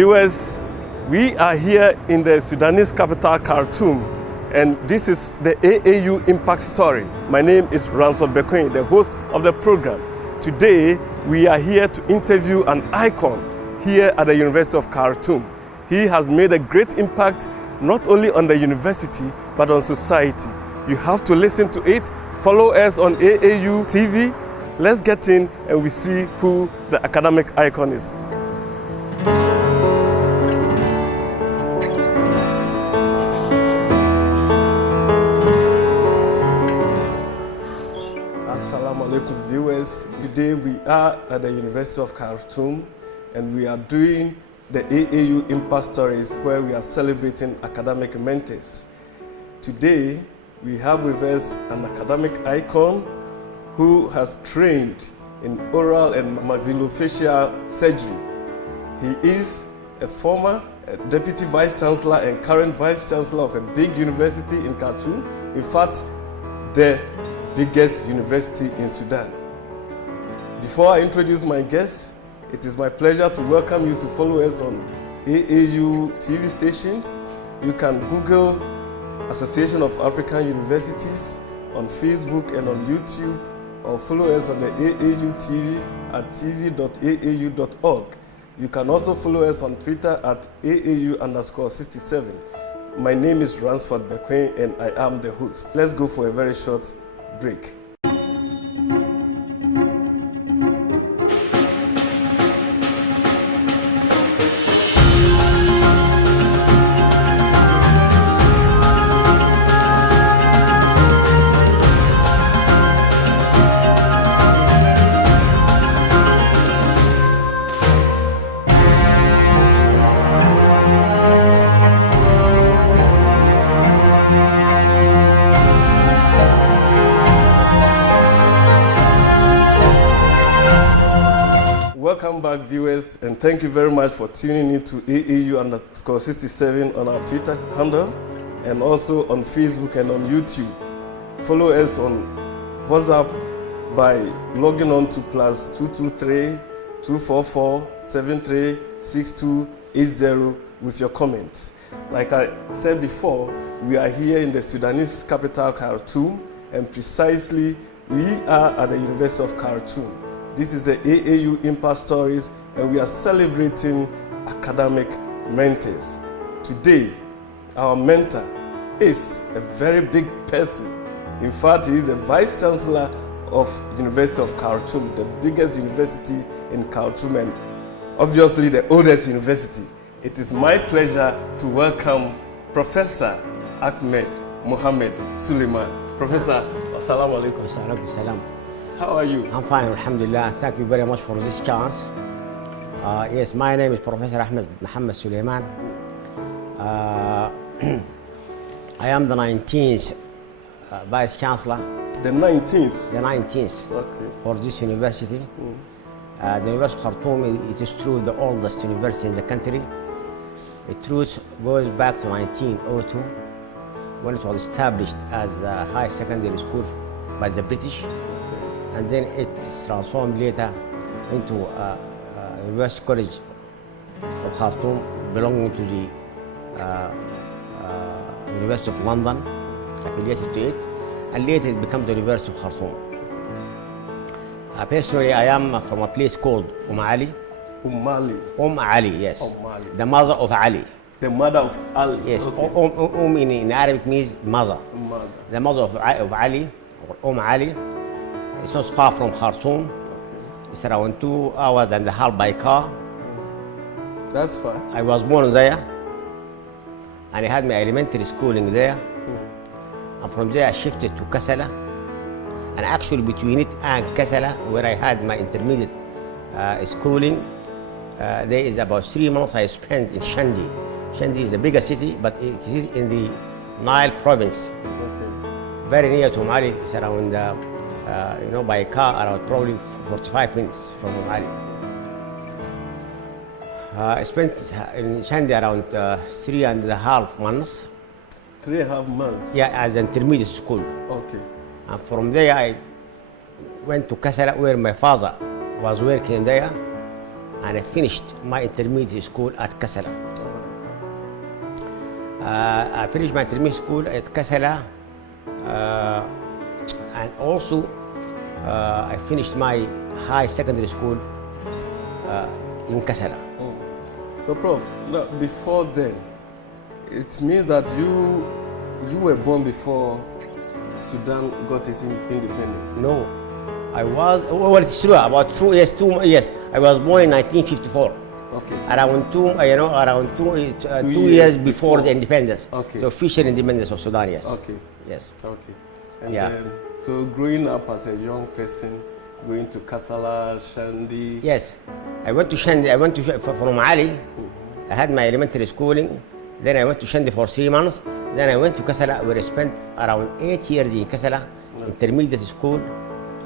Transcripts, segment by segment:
Viewers, we are here in the Sudanese capital, Khartoum, and this is the AAU Impact Story. My name is Ransford Bekoe, the host of the program. Today, we are here to interview an icon here at the University of Khartoum. He has made a great impact not only on the university, but on society. You have to listen to it. Follow us on AAU TV. Let's get in and we see who the academic icon is. Assalamu alaikum viewers. Today we are at the University of Khartoum and we are doing the AAU Impact Stories where we are celebrating academic mentors. Today we have with us an academic icon who has trained in oral and maxillofacial surgery. He is a former Deputy Vice Chancellor and current Vice Chancellor of a big university in Khartoum. In fact, the biggest university in Sudan. Before I introduce my guests, it is my pleasure to welcome you to follow us on AAU TV stations. You can Google Association of African Universities on Facebook and on YouTube, or follow us on the AAU TV at tv.aau.org. You can also follow us on Twitter at AAU_67. My name is Ransford Bekoe and I am the host. Let's go for a very short break. Welcome back viewers, and thank you very much for tuning in to AAU_67 on our Twitter handle and also on Facebook and on YouTube. Follow us on WhatsApp by logging on to +223 244 736280 with your comments. Like I said before, we are here in the Sudanese capital Khartoum, and precisely we are at the University of Khartoum. This is the AAU Impact Stories, and we are celebrating academic mentors. Today, our mentor is a very big person. In fact, he is the Vice Chancellor of University of Khartoum, the biggest university in Khartoum and obviously the oldest university. It is my pleasure to welcome Professor Ahmed Mohamed Suleiman. Professor, assalamu alaikum. Salam. How are you? I'm fine, alhamdulillah. Thank you very much for this chance. Yes, my name is Professor Ahmed Mohamed Suleiman. I am the 19th Vice Chancellor. The 19th? The 19th for this university. The University of Khartoum, it is true, the oldest university in the country. Its roots goes back to 1902 when it was established as a high secondary school by the British. And then it is transformed later into University College of Khartoum, belonging to the University of London, affiliated to it, and later it becomes the University of Khartoum. Personally, I am from a place called Ali. Ali, yes. Ali. The mother of Ali. The mother of Ali. Yes. Okay. In Arabic means mother. The mother of Ali, or Ali. It's not far from Khartoum. Okay. It's around 2 hours and a half by car. That's fine. I was born there, and I had my elementary schooling there. And from there I shifted to Kassala, and actually between it and Kassala, where I had my intermediate schooling, there is about 3 months I spent in Shandi. Shandi is a bigger city, but it is in the Nile province. Okay. Very near to Mali. It's around by car around probably 45 minutes from Ali. I spent in Shandi around 3.5 months. 3.5 months? Yeah, as an intermediate school. Okay. And from there I went to Kassala, where my father was working there. and I finished my intermediate school at Kassala. I finished my intermediate school at Kassala, and also I finished my high secondary school in Kassala. Oh. So, Prof, now, before then, it means that you were born before Sudan got its independence. No, I was. Well, it's true. About 2 years. I was born in 1954. Okay. Around two years before the independence. Okay. The official independence of Sudan. Yes. Okay. Yes. Okay. And Yeah. then, so growing up as a young person, going to Kassala, Shandi. Yes. I went to Shandi. I went to from Ali. I had my elementary schooling. Then I went to Shandi for 3 months. Then I went to Kassala, where I spent around 8 years in Kassala, intermediate school,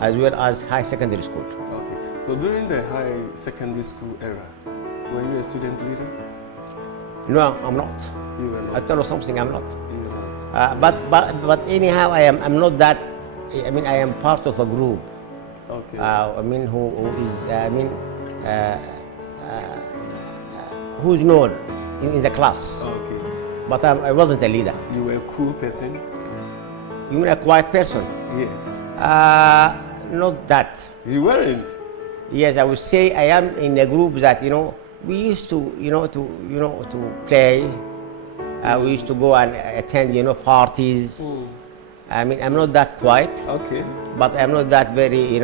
as well as high secondary school. Okay. So during the high secondary school era, were you a student leader? No, I'm not. You were not. I tell you something, I'm not. You were not. But anyhow, I'm not that. I mean, I am part of a group. Okay. I mean, who is who's known in the class. Okay. But I wasn't a leader. You were a cool person? You mean a quiet person? Yes. Not that. You weren't? Yes, I would say I am in a group that we used to to play. We used to go and attend parties. I mean, I'm not that quiet. Okay. But I'm not that very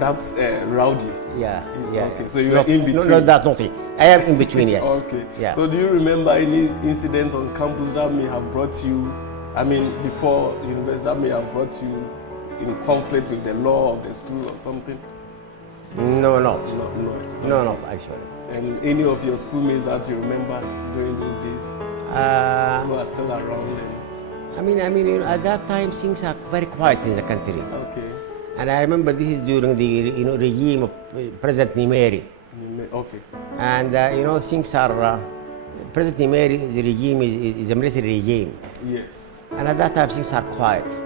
That's rowdy. Yeah. Okay, so you were in between. Not that naughty. I am in between, yes. Okay. Yeah. So do you remember any incident on campus that may have brought you, I mean, before university, that may have brought you in conflict with the law of the school or something? No, not. Not. Not actually. And any of your schoolmates that you remember during those days who are still around? I mean, at that time things are very quiet in the country. Okay. And I remember this is during the regime of President Nimeri. Okay. And things are President Nimeri's regime is a military regime. Yes. And at that time things are quiet.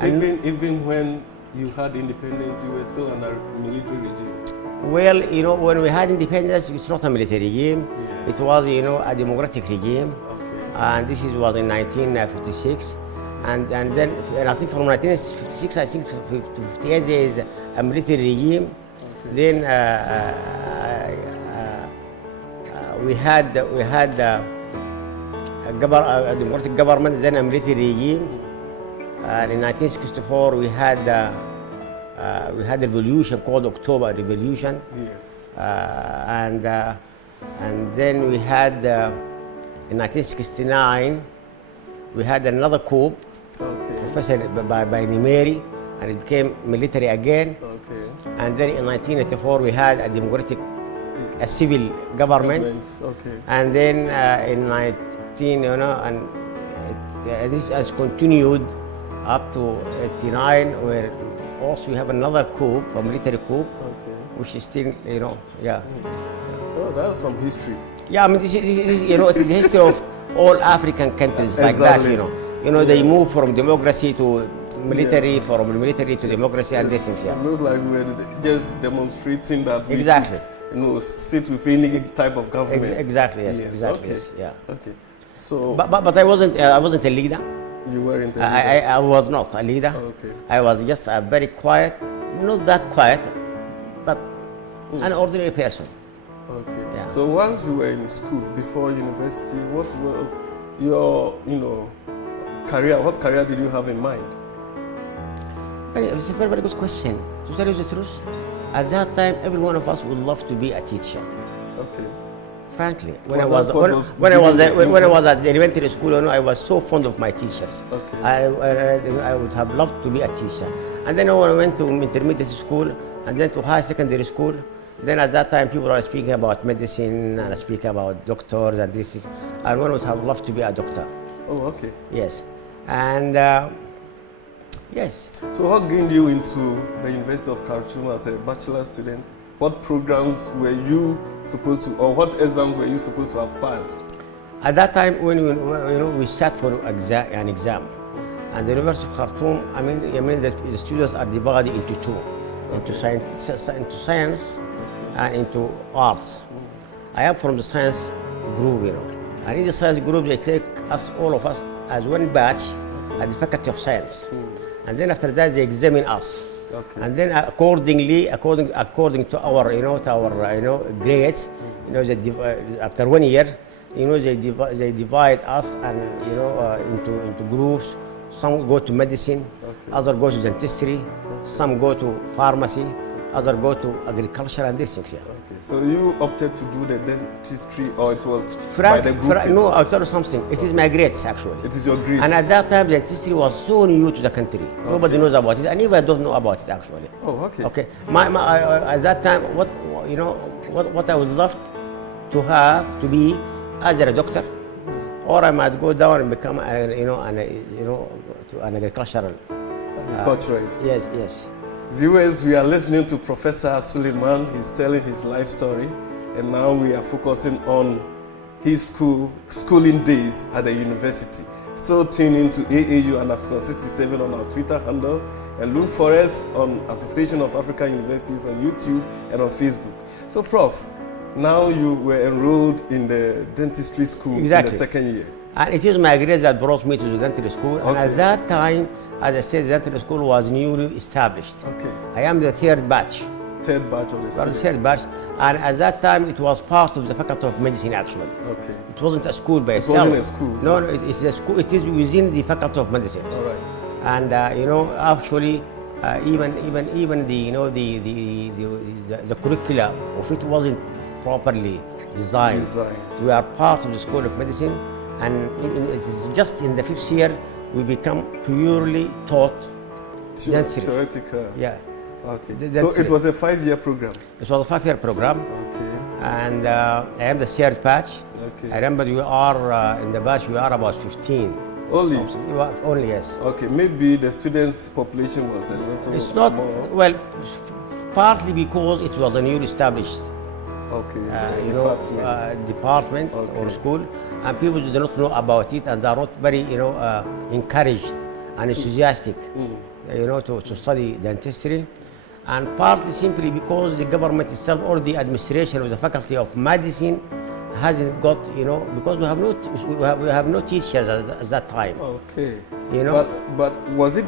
Even when you had independence, you were still under military regime. Well, when we had independence, it's not a military regime. Yeah. It was, a democratic regime. Okay. And this was in 1956. And then, I think from 1956, I think to 58, there is a military regime. Okay. Then we had a democratic government, then a military regime. And in 1964, we had a revolution called October Revolution. Yes. And then we had in 1969 we had another coup, professor by Nimeri, and it became military again. Okay. And then in 1984 we had a democratic, a civil government. Okay. And then in this has continued up to 89, where also we have another coup, a military coup, which is still, yeah. Oh, that's some history. Yeah, I mean, this is it's the history of all African countries like Exactly. that, they move from democracy to military, from military to democracy, and these things, yeah. It looks like we're just demonstrating that we Exactly. could, sit with any type of government. Exactly, yes, Yes, exactly, okay. yes, yeah. Okay. So, But I wasn't a leader. you weren't a I was not a leader. Okay. I was just a very quiet, not that quiet, but an ordinary person. Okay. Yeah. So once you were in school, before university, what was your, career? What career did you have in mind? It's a very, very good question. To tell you the truth, at that time, every one of us would love to be a teacher. Okay. Frankly, when I Was was that what was when I giving was at the elementary school, I was so fond of my teachers. Okay. I would have loved to be a teacher. And then when I went to intermediate school and then to high secondary school, then at that time people are speaking about medicine and speaking about doctors and this, and one would have loved to be a doctor. Oh, okay. Yes, and yes. So what gained you into the University of Khartoum as a bachelor student? What programs were you supposed to, or what exams were you supposed to have passed? At that time, when we sat for an exam, and the University of Khartoum, the students are divided into two. into science and into arts. I am from the science group, you know. And in the science group, they take us, all of us, as one batch at the Faculty of Science. And then after that, they examine us. Okay. And then accordingly, according to our, grades, after 1 year, they divide us and into groups. Some go to medicine, others go to dentistry, some go to pharmacy, others go to agriculture and these things. Yeah. Okay. So you opted to do the dentistry, or it was by the group? No, I'll tell you something. It is my grades actually. It is your grades. And at that time, dentistry was so new to the country. Nobody knows about it, and even don't know about it actually. Oh, okay. Okay. At that time, what I would love to have to be either a doctor, or I might go down and become an agricultural. Agriculturist. Yes. Viewers, we are listening to Professor Suleiman. He's telling his life story, and now we are focusing on his schooling days at the university. Still tune into AAU_67 on our Twitter handle, and look for us on Association of African Universities on YouTube and on Facebook. So, Prof, now you were enrolled in the dentistry school in the second year. And it is my grades that brought me to the dentistry school. Okay. And at that time, as I said, the dentistry school was newly established. Okay. I am the third batch. Third batch of the students. Third batch. And at that time, it was part of the Faculty of Medicine, actually. Okay. It wasn't a school by itself. It wasn't a school. No, it's a school. It is within the Faculty of Medicine. All right. And actually, even the curricula of it wasn't properly designed. We are part of the School of Medicine, and it is just in the 5th year we become purely taught dentistry. Theoretical. Yeah. Okay. So it was a 5-year program. It was a 5-year program. Okay. And I am the third batch. Okay. I remember we are in the batch. We are about 15. Only? Only, yes. Okay. Maybe the students' population was a little It's not small. well, partly because it was a newly established. Okay. Department or school, and people do not know about it, and they are not very, encouraged and enthusiastic, to study dentistry, and partly simply because the government itself or the administration of the Faculty of Medicine hasn't got, because we have no teachers at that time. Okay. But was it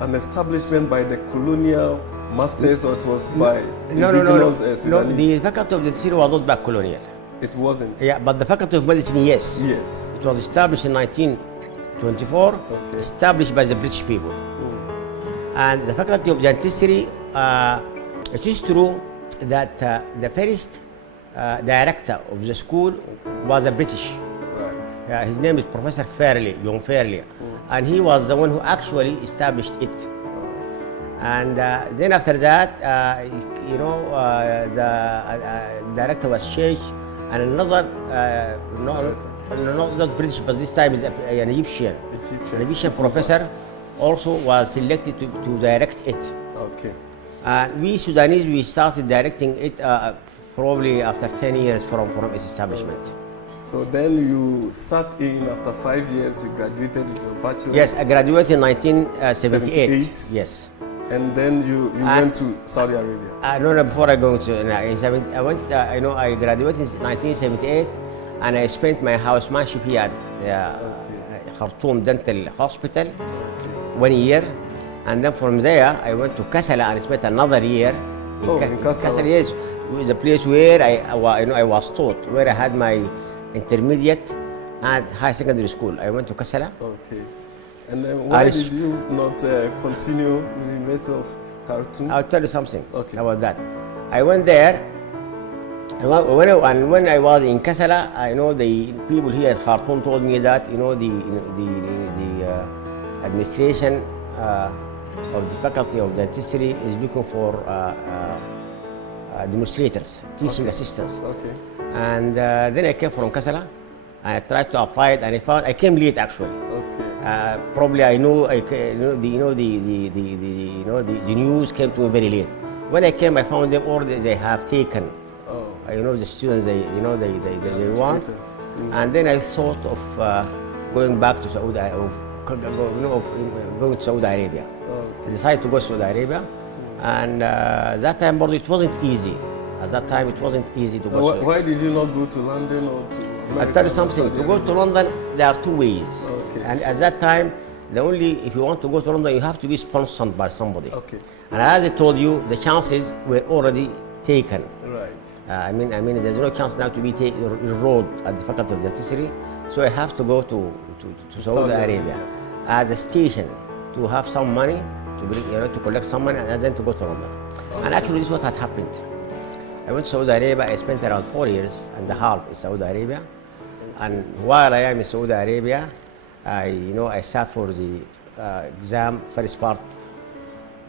an establishment by the colonial masters, or it was by indigenous Sudanese? No, the Faculty of Dentistry was not by colonial. It wasn't? Yeah, but the Faculty of Medicine, yes. Yes. It was established in 1924, established by the British people. And the Faculty of Dentistry, it is true that the first director of the school was a British. Right. His name is Professor Fairley, John Fairley, and he was the one who actually established it. And then after that, the director was changed, and another, not British, but this time is an Egyptian professor also was selected to direct it. Okay. We Sudanese, we started directing it probably after 10 years from its establishment. So then you sat in after 5 years, you graduated with your bachelor's? Yes, I graduated in 1978. Yes. And then you went to Saudi Arabia? No, before I go to, I graduated in 1978, and I spent my housemanship here at Khartoum Dental Hospital 1 year, and then from there I went to Kassala and spent another year in Kassala. Yes, the place where I was taught, where I had my intermediate and high secondary school. I went to Kassala. Okay. And then why did you not continue with the University of Khartoum? I'll tell you something about that. I went there, and when I was in Kassala, I know the people here at Khartoum told me that the administration of the Faculty of Dentistry is looking for demonstrators, teaching assistants. Okay. And then I came from Kassala, and I tried to apply it, and I came late actually. Okay. Probably the news came to me very late. When I came, I found them already. They have taken, the students they want, and then I thought of going back to Saudi, of going to Saudi Arabia. Okay. I decided to go to Saudi Arabia, and that time, but it wasn't easy. At that time, it wasn't easy to go. Why did you not go to London or to America? I'll tell you something. To go to London, there are two ways. Okay. And at that time, if you want to go to London, you have to be sponsored by somebody. Okay. And as I told you, the chances were already taken. Right. I mean, there's no chance now to be enrolled at the Faculty of Dentistry, so I have to go to Saudi Arabia as a station to have some money to bring, to collect some money, and then to go to London. Okay. And actually, this is what had happened. I went to Saudi Arabia. I spent around 4 years and a half in Saudi Arabia, and while I am in Saudi Arabia, I sat for the exam, first part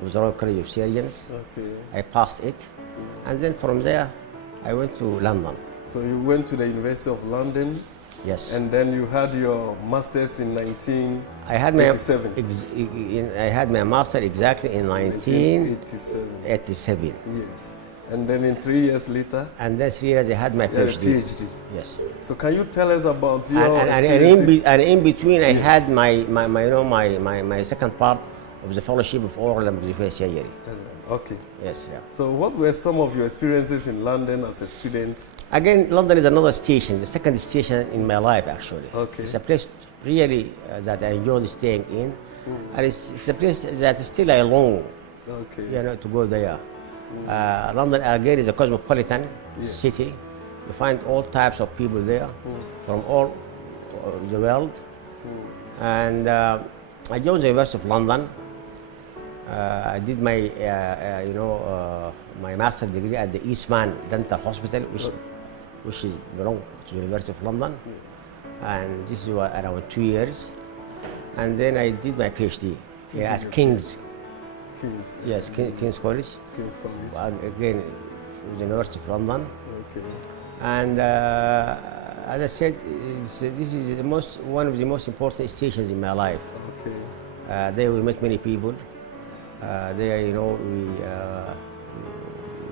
of the Royal College of Surgeons. Okay. I passed it, and then from there, I went to London. So you went to the University of London. Yes. And then you had your master's in 1987. I had my master exactly in 1987. Yes. And then in 3 years later? And then 3 years I had my PhD. PhD. Yes. So can you tell us about your and in between I had my second part of the fellowship of oral and maxillofacial surgery. Okay. Yes, yeah. So what were some of your experiences in London as a student? Again, London is another station, the second station in my life actually. Okay. It's a place really that I enjoyed staying in. And it's a place that still I long to go there. London again is a cosmopolitan city. You find all types of people there from all the world. And I joined the University of London. I did my my master's degree at the Eastman Dental Hospital, which belongs to the University of London, and this was around 2 years. And then I did my PhD at King's College. King's College. Again, the University of London. Okay. And as I said, this is one of the most important stations in my life. Okay. There we met many people. There, we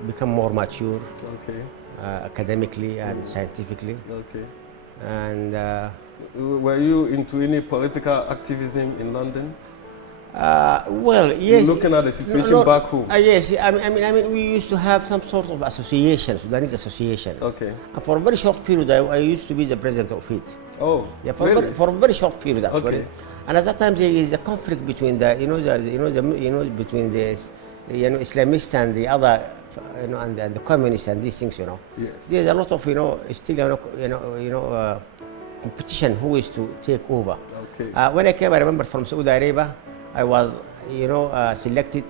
become more mature. Okay. Academically and scientifically. Okay. And were you into any political activism in London? Well, yes. Looking at the situation back home. Yes, I mean, we used to have some sort of association, Sudanese association. Okay. And for a very short period, I used to be the president of it. Oh, yeah, for really? for a very short period actually. Okay. And at that time, there is a conflict between between the Islamists and the other, and the communists and these things, Yes. There's a lot of, still, competition who is to take over. Okay. When I came, I remember from Saudi Arabia, I was, selected,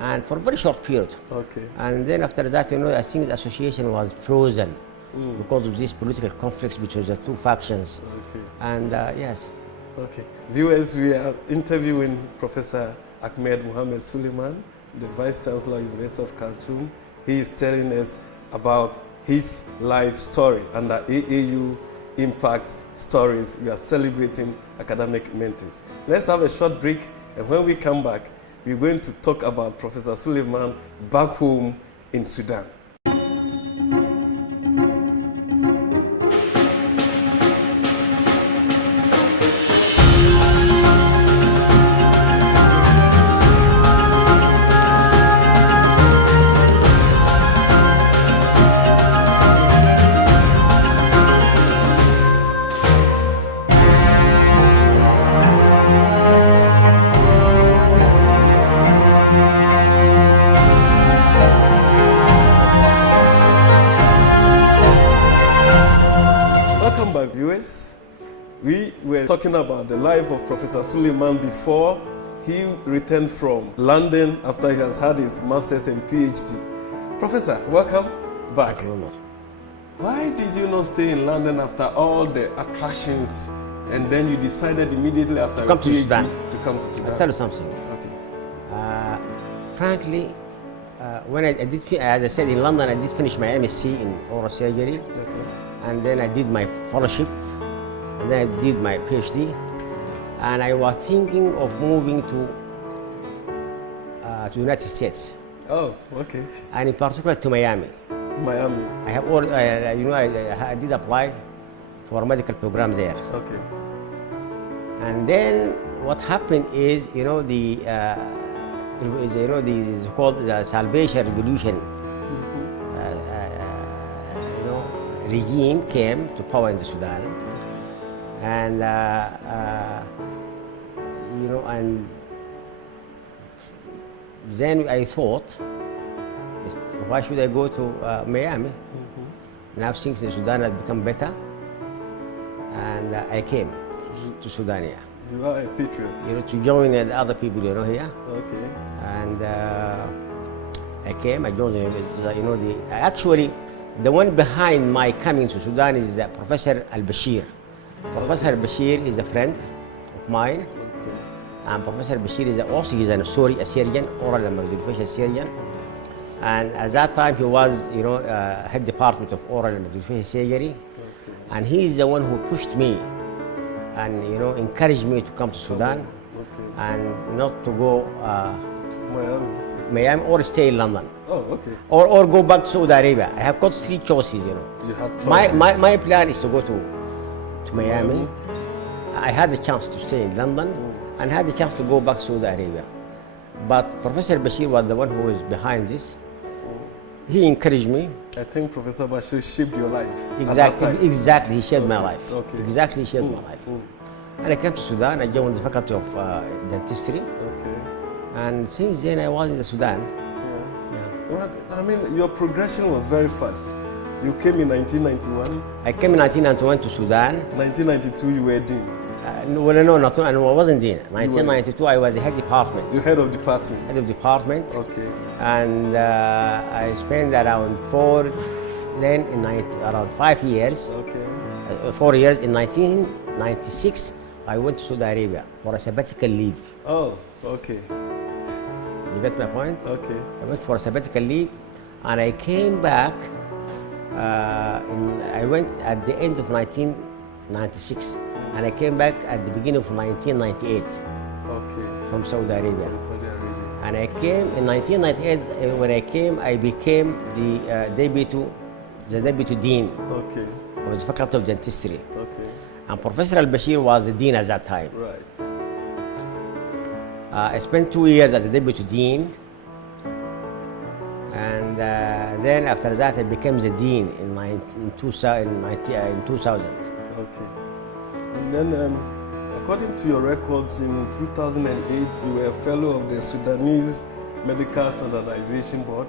and for a very short period. Okay. And then after that, I think the association was frozen because of these political conflicts between the two factions. Okay. And yes. Okay. Viewers, we are interviewing Professor Ahmed Mohamed Suleiman, the Vice Chancellor, University of Khartoum. He is telling us about his life story under AAU Impact Stories. We are celebrating academic mentors. Let's have a short break, and when we come back, we're going to talk about Professor Suleiman back home in Sudan. Viewers, we were talking about the life of Professor Suleiman before he returned from London after he has had his master's and PhD. Professor, welcome back. Thank you very much. Why did you not stay in London after all the attractions, and then you decided immediately after to come to PhD Sudan? To come to Sudan. I'll tell you something. Okay. Frankly, when I did, as I said, in London, I did finish my MSc in oral surgery. Okay. And then I did my fellowship, and then I did my PhD, and I was thinking of moving to United States. Oh, okay. And in particular to Miami. Miami. I have all, I did apply for a medical program there. Okay. And then what happened is, the it's called the Salvation Revolution. Regime came to power in the Sudan, and and then I thought, why should I go to Miami? Now things in Sudan had become better, and I came to Sudan. Yeah. You are a patriot. To join the other people, here. Okay. And I came. I joined actually. The one behind my coming to Sudan is Professor Al-Bashir. Professor Al-Bashir is a friend of mine. Okay. And Professor Al-Bashir is also a Syrian, oral and maxillofacial Syrian. And at that time he was, head department of oral and maxillofacial surgery. Okay. And he is the one who pushed me and, encouraged me to come to Sudan. Okay. And not to go to Miami or stay in London. Oh, okay. Or go back to Saudi Arabia. I have got 3 choices, You have choices. My plan is to go to Miami. I had the chance to stay in London and had the chance to go back to Saudi Arabia. But Professor Bashir was the one who was behind this. He encouraged me. I think Professor Bashir shaped your life. Exactly, he shaped my life. Okay. Exactly, he shaped my life. And I came to Sudan. I joined the faculty of dentistry. Okay. And since then I was in the Sudan. Well, I mean, your progression was very fast. You came in 1991. I came in 1991 to Sudan. 1992, you were dean. I wasn't dean. 1992, I was the head department. You head of department. Head of department. Okay. And I spent around around 5 years. Okay. 4 years. In 1996, I went to Saudi Arabia for a sabbatical leave. Oh, okay. You get my point? Okay. I went for a sabbatical leave, and I came back. I went at the end of 1996, and I came back at the beginning of 1998. Okay. From Saudi Arabia. From Saudi Arabia. And I came in 1998. When I came, I became the deputy dean Okay. of the faculty of dentistry. Okay. And Professor Al-Bashir was the dean at that time. Right. I spent 2 years as a deputy dean, and then after that I became the dean in 2000. Okay. And then, according to your records, in 2008, you were a fellow of the Sudanese Medical Standardization Board.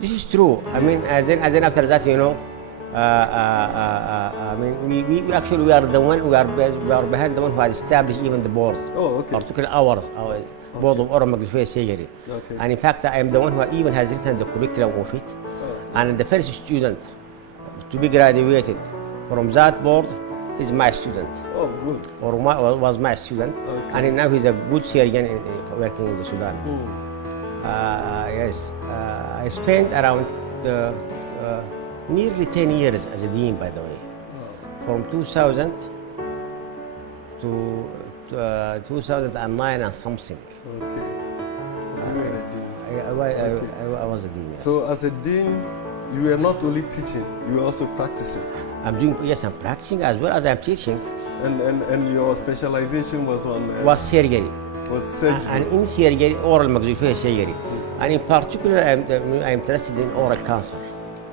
This is true. I mean, and then after that, we actually we are behind the one who has established even the board. Oh, okay. Particularly our board of oral maxillofacial surgery. Okay. And in fact, I am the one who even has written the curriculum of it. Oh. And the first student to be graduated from that board is my student. Oh, good. Or was my student. Okay. And now he's a good surgeon working in the Sudan. Yes. I spent around nearly 10 years as a dean, by the way. Oh. From 2000 to 2009 and something. Okay. You were a dean. I was a dean, yes. So as a dean, you were not only teaching, you were also practicing. I'm practicing as well as I'm teaching. And your specialization was on... was surgery. Was surgery. And in surgery, oral maxillofacial surgery. And in particular, I'm interested in oral cancer.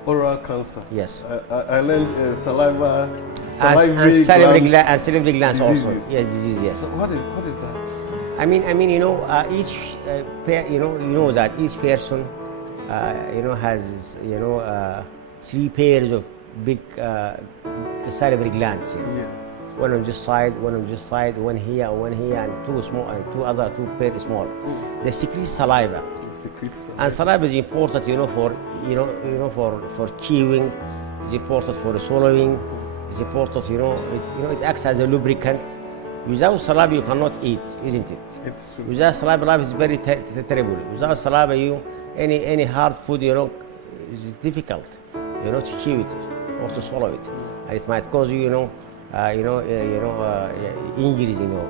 Oral cancer. Yes. I learned salivary and salivary glands diseases. also. Yes, disease. Yes. So what is that? I mean, each that each person, has 3 pairs of big salivary glands. Yes. One on this side, one here, and 2 small, and 2 pairs small. They secrete saliva. And saliva is important, for chewing. It's important for swallowing. It's important, it acts as a lubricant. Without saliva, you cannot eat, isn't it? It's true. Without saliva, life is very terrible. Without saliva, any hard food, is difficult, to chew it or to swallow it, and it might cause you, injuries in your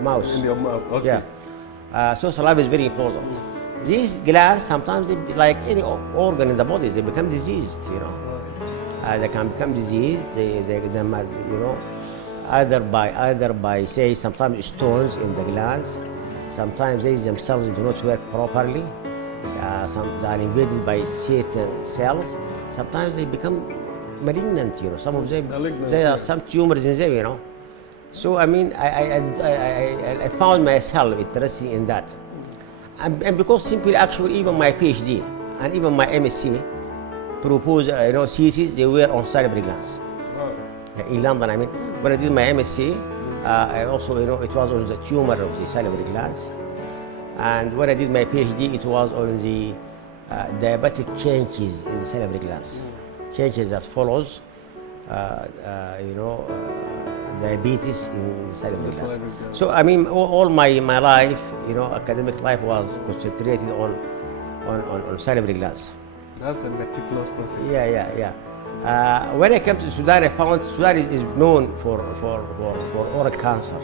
mouth. In your mouth. Okay. Yeah. So saliva is very important. These glands sometimes, like any organ in the body, they become diseased. They can become diseased. They might, either by say sometimes stones in the glands, sometimes they themselves do not work properly. Some they are invaded by certain cells. Sometimes they become malignant. Some of them there are some tumors in them. So I mean, I found myself interested in that, and because simply actually even my PhD and even my MSc proposed thesis, they were on salivary glands. In London, I mean, when I did my MSc, I also it was on the tumor of the salivary glands, and when I did my PhD, it was on the diabetic changes in the salivary glands, changes that follows diabetes in the salivary glands. So I mean, all my life, academic life was concentrated on salivary glands. That's a meticulous process. Yeah. When I came to Sudan, I found Sudan is known for oral cancer.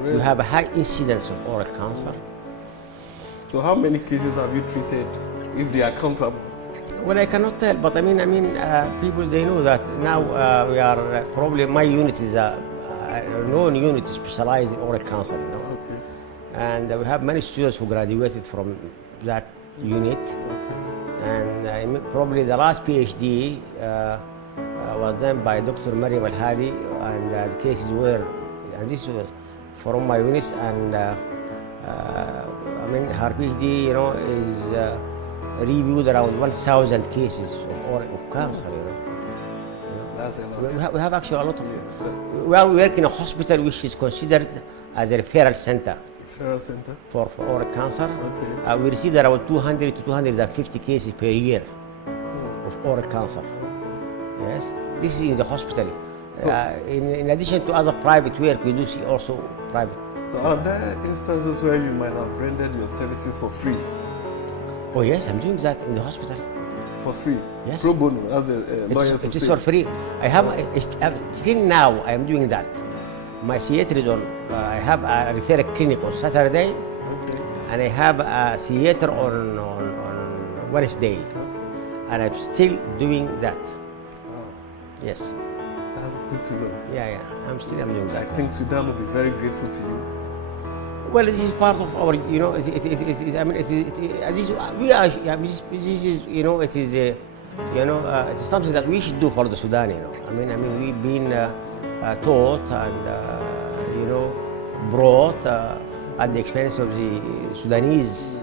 Really? We have a high incidence of oral cancer. So how many cases have you treated, if they are countable? Well, I cannot tell, but I mean, people, they know that now we are probably, my unit is a known unit specialized in oral cancer, Okay. And we have many students who graduated from that unit. Okay. And probably the last PhD was done by Dr. Mariam Al-Hadi, and the cases were, and this was from my unit, and I mean, her PhD, is reviewed around 1,000 cases of oral cancer, That's a lot. We have actually a lot of. Yes. Well, we work in a hospital which is considered as a referral center Referral center? for oral cancer. Okay. We received around 200 to 250 cases per year of oral cancer. Okay. Yes, this is in the hospital. In addition to other private work, we do see also private. So are there instances where you might have rendered your services for free? Oh yes, I'm doing that in the hospital. For free? Yes. Pro bono, as the lawyers It would is say. for free. I have till now I am doing that. My theater is on. I have a referral clinic on Saturday, Okay. and I have a theater on Wednesday, and I'm still doing that. Wow. Yes. That's good to know. Yeah. I'm doing I that. think Sudan will be very grateful to you. Well, this is part of our, I mean, we are, this is, it is, it is something that we should do for the Sudan, I mean, we've been taught and, brought at the expense of the Sudanese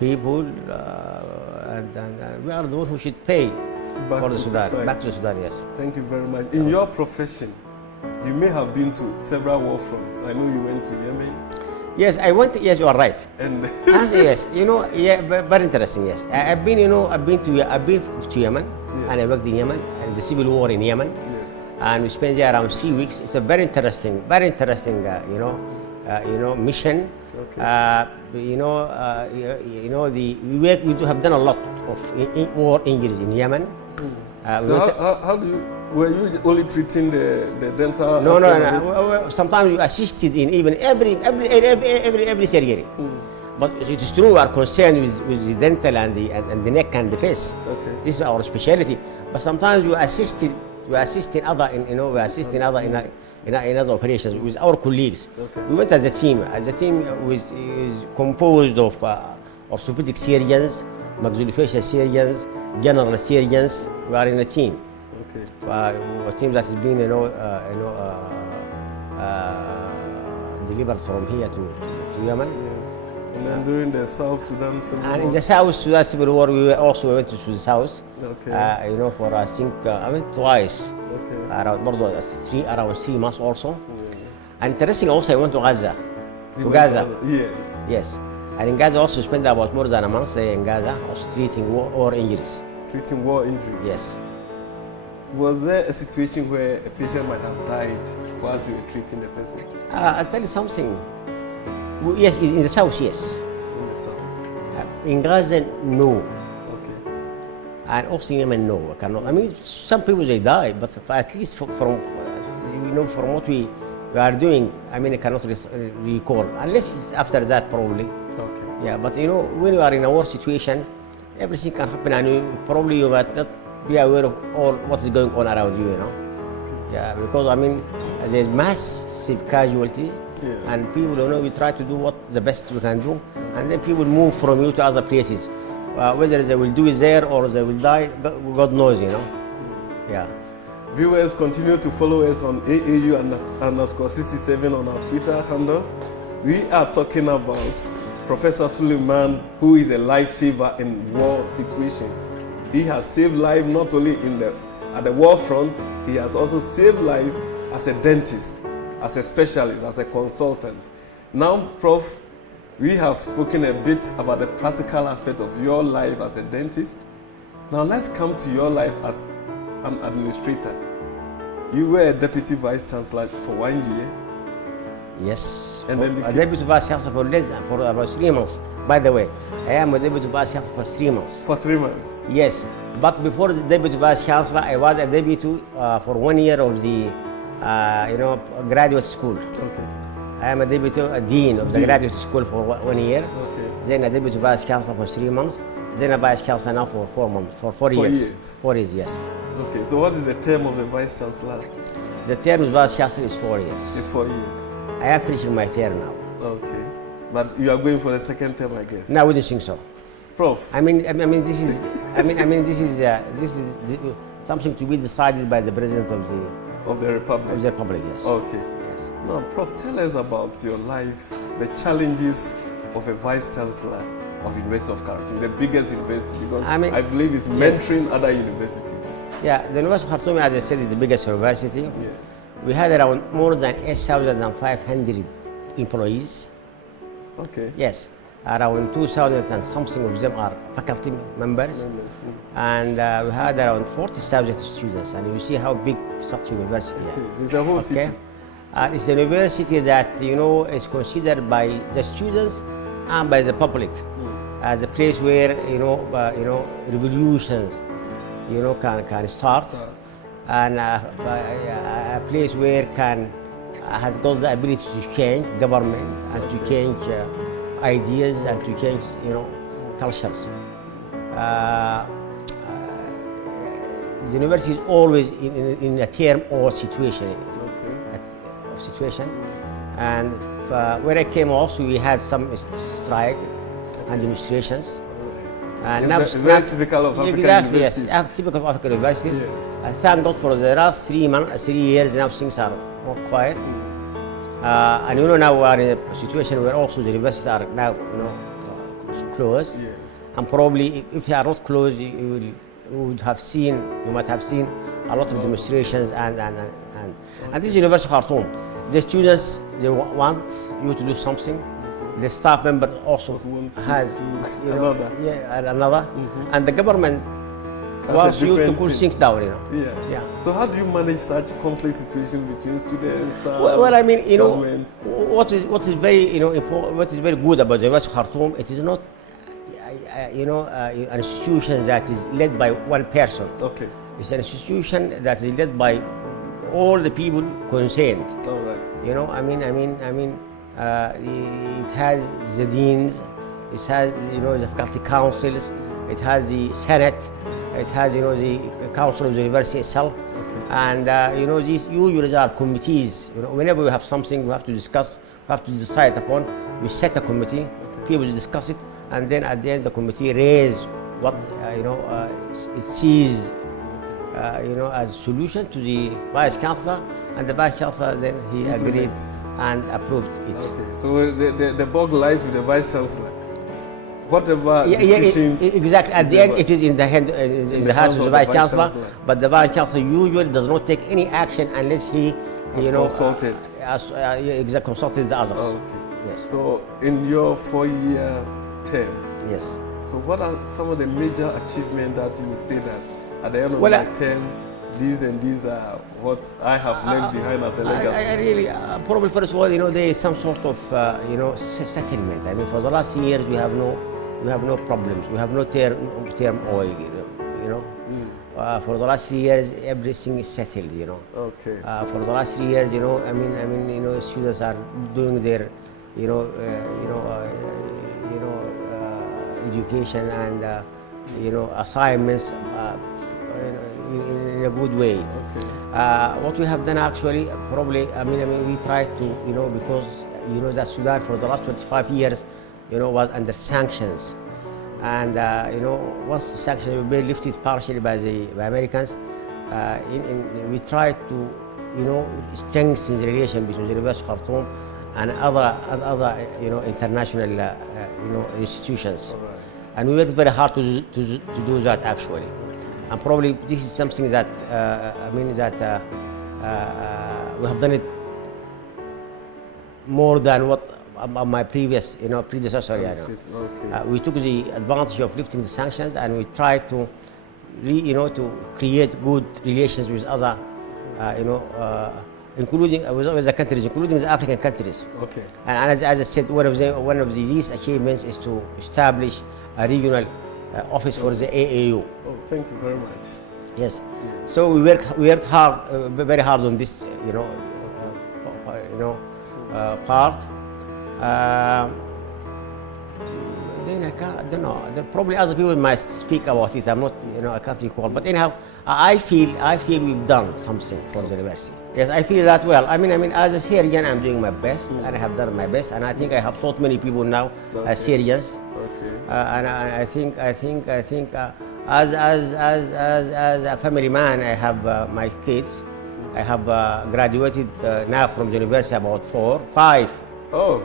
people, and we are the ones who should pay Back for to the Sudan, society. back to the Sudan, yes. Thank you very much. In your profession, you may have been to several war fronts. I know you went to Yemen. Yes, I went. Yes, you are right. And Yes, very interesting. Yes, I've been to Yemen, Yes. and I worked in Yemen and the civil war in Yemen, yes. and we spent there around 3 weeks. It's a very interesting, mission. Okay. We have done a lot of war injuries in Yemen. So how do you? Were you only treating the dental? No. aspect of it? Sometimes you assisted in even every surgery. But it is true we are concerned with the dental and the neck and the face. Okay. This is our specialty. But sometimes we assist in other in other operations with our colleagues. Okay. We went as a team. As a team is composed of orthopedic surgeons, maxillofacial surgeons, general surgeons. We are in a team. Okay. A team that has been, delivered from here to Yemen. Yes. And then during the South Sudan Civil War. And in the South Sudan Civil War, we went to the South. Okay. For I think twice. Okay. Around 3 months also. And interesting also, I went to Gaza. You To went Gaza. Yes. Yes. And in Gaza also spent about more than a month in Gaza, also treating war injuries. Treating war injuries. Yes. Was there a situation where a patient might have died whilst you were treating the person I'll tell you something. Yes, in the South, yes. in the South? In Gaza, no. Okay. And also in Yemen, no. I cannot. I mean, some people they die, but at least from what we are doing, I mean, I cannot recall unless it's after that probably. Okay. Yeah, but when you are in a war situation, everything can happen, and you might not be aware of all what is going on around you. Okay. Yeah, because I mean, there's massive casualty, Yeah. and people, you know, we try to do what the best we can do, and then people move from you to other places. Whether they will do it there or they will die, God knows, you know. Yeah. Viewers, continue to follow us on AAU and _67 on our Twitter handle. We are talking about Professor Suleiman, who is a lifesaver in war situations. He has saved life not only at the war front, he has also saved life as a dentist, as a specialist, as a consultant. Now, Prof, we have spoken a bit about the practical aspect of your life as a dentist. Now let's come to your life as an administrator. You were a deputy vice chancellor for 1 year. Yes. And then a deputy vice chancellor for about 3 months. By the way, I am a deputy vice chancellor for 3 months. For 3 months? Yes. But before the deputy vice chancellor, I was a deputy for 1 year of the, graduate school. Okay. I am a deputy dean of the graduate school for 1 year. Okay. Then a deputy vice chancellor for 3 months. Then a vice chancellor now for 4 months, for 4 years. 4 years, yes. Okay, so what is the term of the vice chancellor? The term of vice chancellor is 4 years. It's 4 years. I am finishing my term now. Okay, but you are going for the second term, I guess. No, I wouldn't think so. Prof. I mean, this is, this is something to be decided by the president of the Republic. Of the Republic, yes. Okay. Yes. Now, Prof, tell us about your life, the challenges of a vice chancellor of University of Khartoum, the biggest university, because I believe it's mentoring other universities. Yeah, the University of Khartoum, as I said, is the biggest university. Yes. We had around more than 8,500 employees. Okay. Yes, around 2,000 and something of them are faculty members. And we had around 40,000 students. And you see how big such a university is. It's a whole city. And it's a university that, you know, is considered by the students and by the public as a place where, revolutions, can start. And a place where has got the ability to change government and to change ideas and to change, cultures. The university is always in a term or situation. And when I came also, we had some strike and demonstrations. And it's very typical of African universities. Yes, typical of African universities. Yes. I thank God for the last 3 years now things are more quiet. And now we are in a situation where also the universities are now closed. Yes. And probably if they are not closed, you might have seen a lot of demonstrations and this is University of Khartoum. The students, they want you to do something. The staff member also has another. And the government wants you to push things down, Yeah. So how do you manage such conflict situation between students, staff, well, I mean, government? what is very important, what is very good about the University of Khartoum, it is not an institution that is led by one person. Okay. It's an institution that is led by all the people concerned. All right. It has the deans, it has the faculty councils, it has the senate, it has the council of the university itself, and these usually are committees. Whenever we have something we have to discuss, we have to decide upon, we set a committee, people discuss it, and then at the end the committee raise what it sees as a solution to the vice chancellor, and the vice chancellor then he agreed and approved it. Okay, so the bug lies with the vice chancellor. Whatever decisions. Exactly. At the end, it is in the hands of the vice chancellor. But the vice chancellor usually does not take any action unless he, consulted. Consulted the others. Okay. Yes. So in your 4-year term. Yes. So what are some of the major achievements that you would say that at the end of my term, these and these are what I have left behind as a legacy? I really, probably first of all, there is some sort of, settlement. I mean, for the last years, we have no problems. We have no turmoil, for the last 3 years, everything is settled, Okay. For the last 3 years, students are doing their, education and, assignments in a good way. Okay. What we have done actually, probably, I mean, we try to, because that Sudan for the last 25 years, was under sanctions, and once the sanctions were being lifted partially by the Americans, we tried to, strengthen the relation between the University of Khartoum and other international, institutions. All right. And we worked very hard to do that actually. And probably this is something that, we have done it more than what my previous, predecessor. Okay. We took the advantage of lifting the sanctions, and we tried to, to create good relations with other, including with the countries, including the African countries. Okay. And as I said, one of these achievements is to establish a regional office for the AAU. Oh, thank you very much. Yes. So we worked hard, very hard on this, part. Then I don't know. Probably other people might speak about it. I'm not, I can't recall. But anyhow, I feel we've done something for the university. Yes, I feel that well. I mean, as a Syrian, I'm doing my best, and I have done my best, and I think I have taught many people now as Syrians. Okay. And I think as a family man, I have my kids. I have graduated now from the university about five of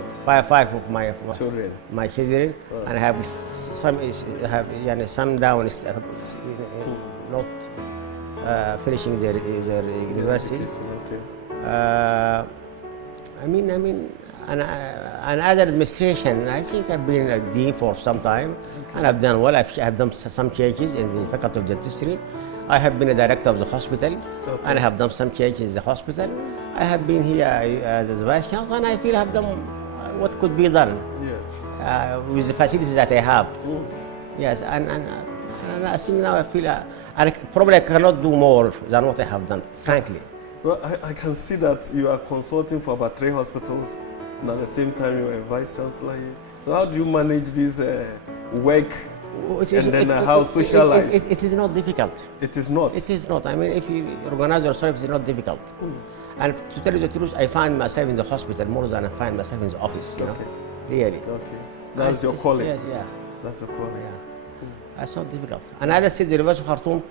my Children. My children, Right. and I have some down not finishing their university. Okay. And as an administration, I think I've been a dean for some time, and I've done well. I've done some changes in the faculty of dentistry. I have been a director of the hospital, and I have done some changes in the hospital. I have been here as the Vice Chancellor, and I feel I have done what could be done with the facilities that I have. Yes, and I think now I feel, and probably I cannot do more than what I have done, frankly. Well, I can see that you are consulting for about 3 hospitals, and at the same time you are a Vice Chancellor here. So how do you manage this work and then how social life? It is not difficult. It is not? It is not. I mean, if you organize yourself, it's not difficult. And to tell you the truth, I find myself in the hospital more than I find myself in the office, really. Okay. That's your calling? Yes, yeah. That's your calling? Yeah. That's not difficult. And as I said, the University of Khartoum,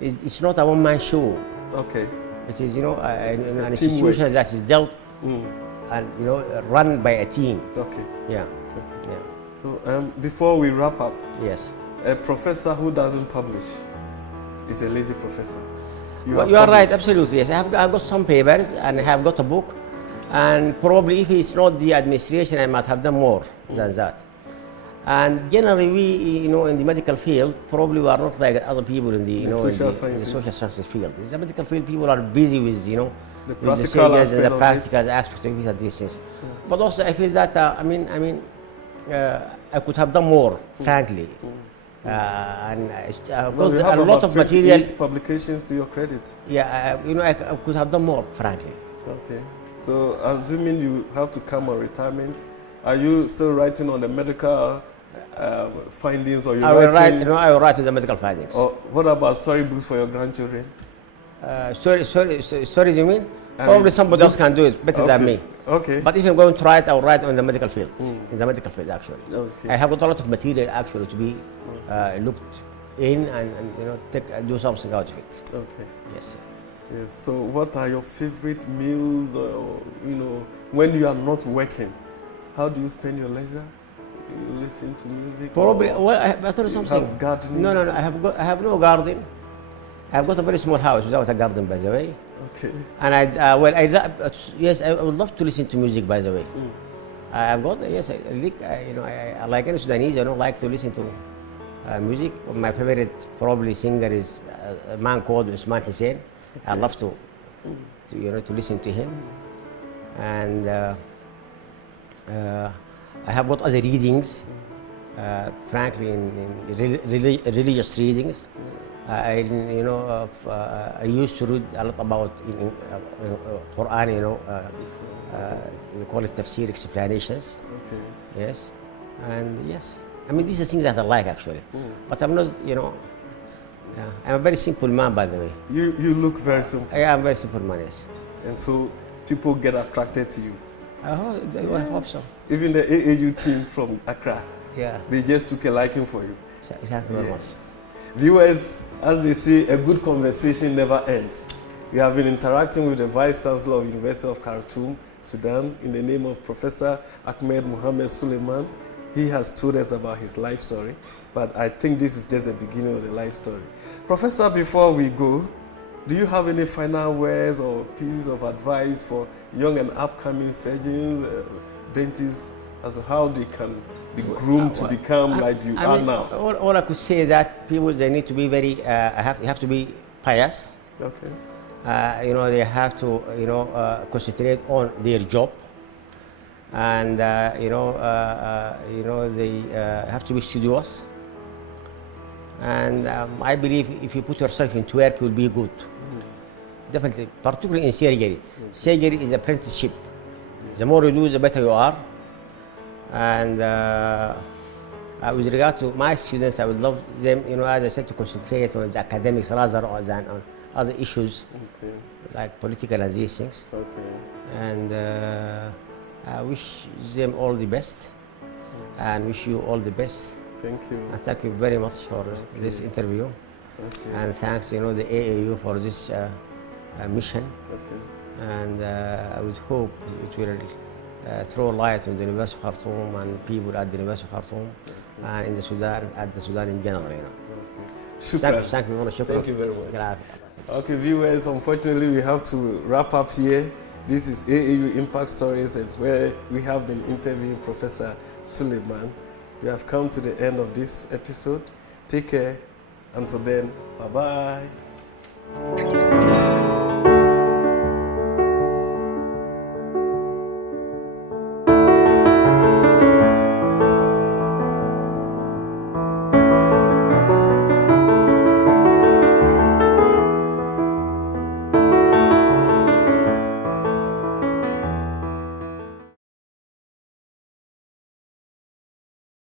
it's not a one-man show. Okay. It is, an institution that is dealt and, run by a team. Okay. Yeah. Okay. Yeah. So, before we wrap up, Yes. a professor who doesn't publish is a lazy professor. You are right, absolutely. Yes, I've got some papers and I have got a book, and probably if it's not the administration, I might have done more than that. And generally, we, in the medical field, probably we are not like other people in the, social sciences field. In the medical field, people are busy with, the with practical the aspect and the of practical aspect of it and these things. But also, I feel that I could have done more, frankly. And I've Well, got you have a lot about of material. 28 publications to your credit. Yeah, I could have done more, frankly. Okay. So, assuming you have to come on retirement, are you still writing on the medical findings, or you I will writing? write. I will write in the medical findings. Or what about storybooks for your grandchildren? Stories you mean? I Probably mean, somebody else can do it better than me. Okay. But if I'm going to write, I will write on the medical field. In the medical field, actually. Okay. I have got a lot of material actually to be looked in and do something out of it. Okay. Yes, sir. Yes. So, what are your favorite meals? Or, when you are not working, how do you spend your leisure? You listen to music? Probably. or Well, I thought of you something. have gardening? No. I have no garden. I have got a very small house without a garden, by the way. Okay. And I would love to listen to music, by the way. I've got, yes, I like any Sudanese, like to listen to music. My favorite probably singer is a man called Usman Hussein. I love to listen to him. And I have got other readings, frankly, in religious readings. I used to read a lot about Quran, we call it tafsir explanations. Okay. Yes, and yes, I mean these are things that I like actually, but I'm not, Yeah. I'm a very simple man, by the way. You look very simple. Yeah, I'm a very simple man, yes. And so people get attracted to you. I hope so. Even the AAU team from Accra, Yeah. they just took a liking for you. Thank you very much. Viewers, as they say, a good conversation never ends. We have been interacting with the Vice Chancellor of University of Khartoum, Sudan, in the name of Professor Ahmed Mohamed Suleiman. He has told us about his life story, but I think this is just the beginning of the life story. Professor, before we go, do you have any final words or pieces of advice for young and upcoming surgeons, dentists, as to how they can be groomed to become like you are now? All I could say is that people, they need to be very, have to be pious. Okay. They have to, concentrate on their job, and they have to be studious. And I believe if you put yourself into work, you'll be good. Definitely, particularly in surgery. Surgery is apprenticeship. The more you do, the better you are. And with regard to my students, I would love them, as I said, to concentrate on the academics rather than on other issues, like political and these things. Okay. And I wish them all the best, and wish you all the best. Thank you. And thank you very much for this interview. And thanks, the AAU for this mission. And I would hope it will throw light on the University of Khartoum and people at the University of Khartoum and in the Sudan, at the Sudan in general. Thank you. Thank you very much. Okay, viewers, unfortunately we have to wrap up here. This is AAU Impact Stories, where we have been interviewing Professor Suleiman. We have come to the end of this episode. Take care. Until then, bye-bye.